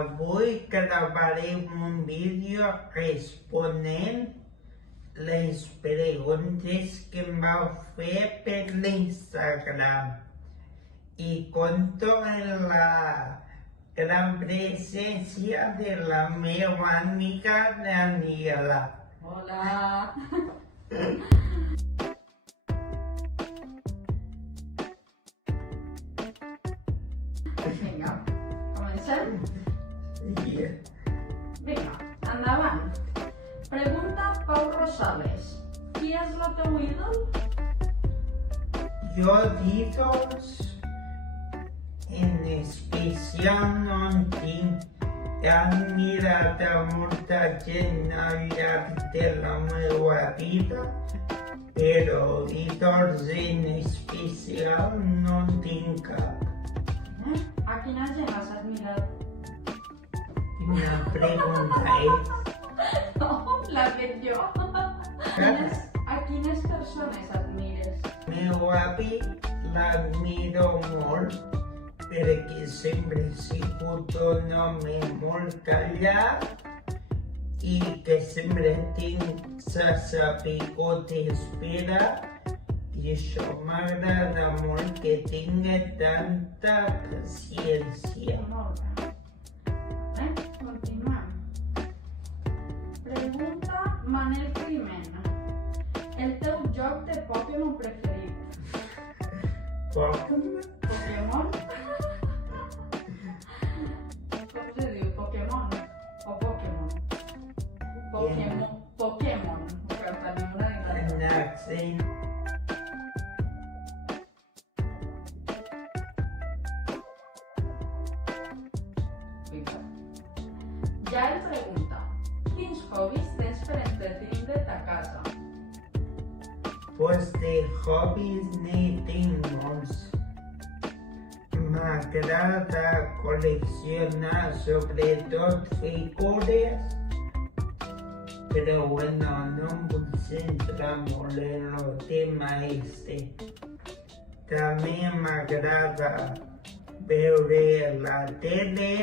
Avui gravarem un vídeo responent les preguntes que em vau fer per l'Instagram i compto amb la gran presència de la meva amiga Daniela. Hola. Vinga, comencem? Sí. Vinga, endavant. Pregunta Pau Rosales. Qui és el teu ídol? Jo d'ídols en especial no en tinc. He admirat a molta gent al llarg de la meva vida, però ídols en especial no en tinc cap. A quina gent has admirat? Quina pregunta és? No, l'ha fet jo. A quines persones admires? Meu avi l'admiro molt perquè sempre ha sigut un home molt callat i que sempre s'ha sabut esperar, i això m'agrada molt, que tingui tanta paciència. Molt bé. Continuem. Pregunta Manel Crimena. El teu joc de Pokémon preferit? Pokémon? Pokémon? Com se diu? Pokémon? O Pokémon? Pokémon. Per dir una En dictadura. accent. Ja el pregunta. Quins hobbies tens per entretenir-te a casa? Pues de hobbies n'hi tinc molts. M'agrada col·leccionar sobretot figures, però bueno, no em vull centrar molt en el tema este. També m'agrada veure la tele,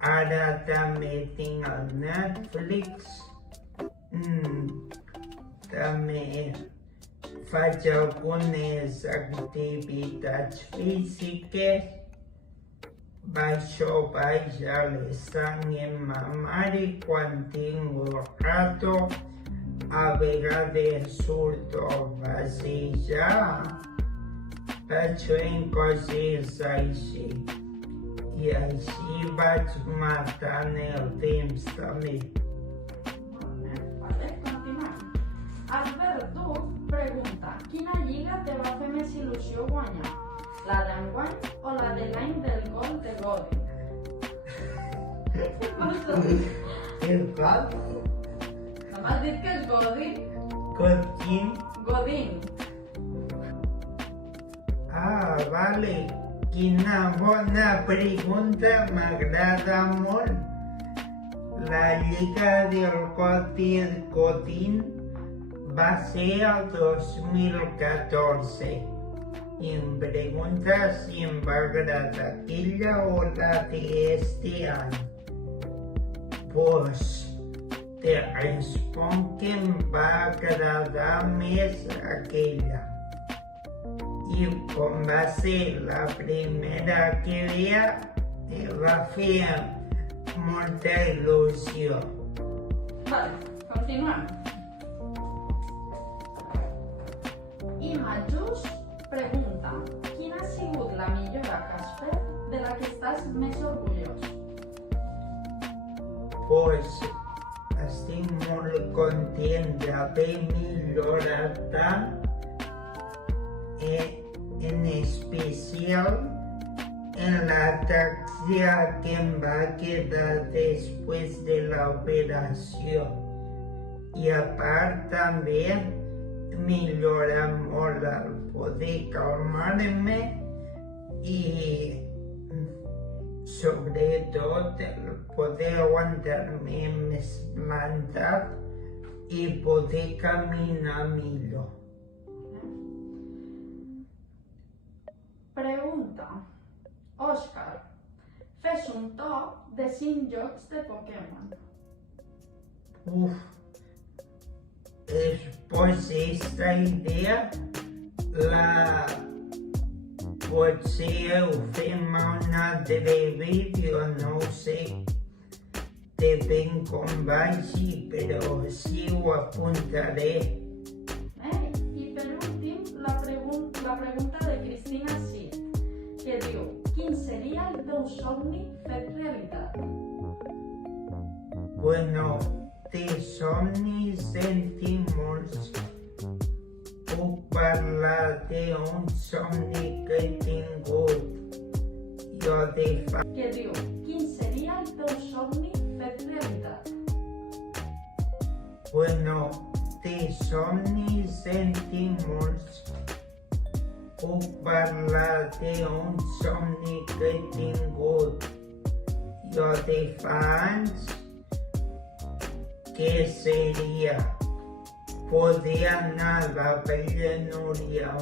ara també tinc el Netflix. També faig algunes activitats físiques, baixo baix a l'estany amb ma mare quan tinc rato, a vegades surto a passejar, faig fent coses així, i així vaig matant el temps també. Vale, continuem. Albert Duc pregunta. Quina lliga te va fer més il·lusió guanyar? La d'enguany o la de l'any del gol de Godin? Què passa? El gat? No m'has dit que és Godin? Quin? Godin. Ah, vale. Quina bona pregunta, m'agrada molt. La Lliga del Godin va ser el 2014. I em pregunta si em va agradar aquella o la d'este any. Pues te responc que em va agradar més aquella. I com va ser la primera que veia, em va fer molta il·lusió. Vale, continuem. Imajus pregunta. Quina ha sigut la millora que has fet de la que estàs més orgullós? Pues estic molt content d'haver millorat tant, en especial en la taxa que em va quedar després de l'operació. I a part també millora molt el poder calmar-me i sobretot el poder aguantar-me més plantat i poder caminar millor. Pregunta. Òscar, fes un top de 5 jocs de Pokémon. Uf, pues esta idea potser ho fem a un altre vídeo, no ho sé de ben com vagi, però sí ho apuntaré. I per últim, la pregunta de Cristina Cid, que diu: quin seria el teu somni fet realitat? Bueno, de somnis en tinc molts. Puc parlar d'un somni que he tingut jo de fa... Que diu: quin seria el teu somni fet realitat? Bueno, de somnis en tinc molts. Puc parlar d'un somni que he tingut jo de fa anys, que seria poder anar a la Vella Núria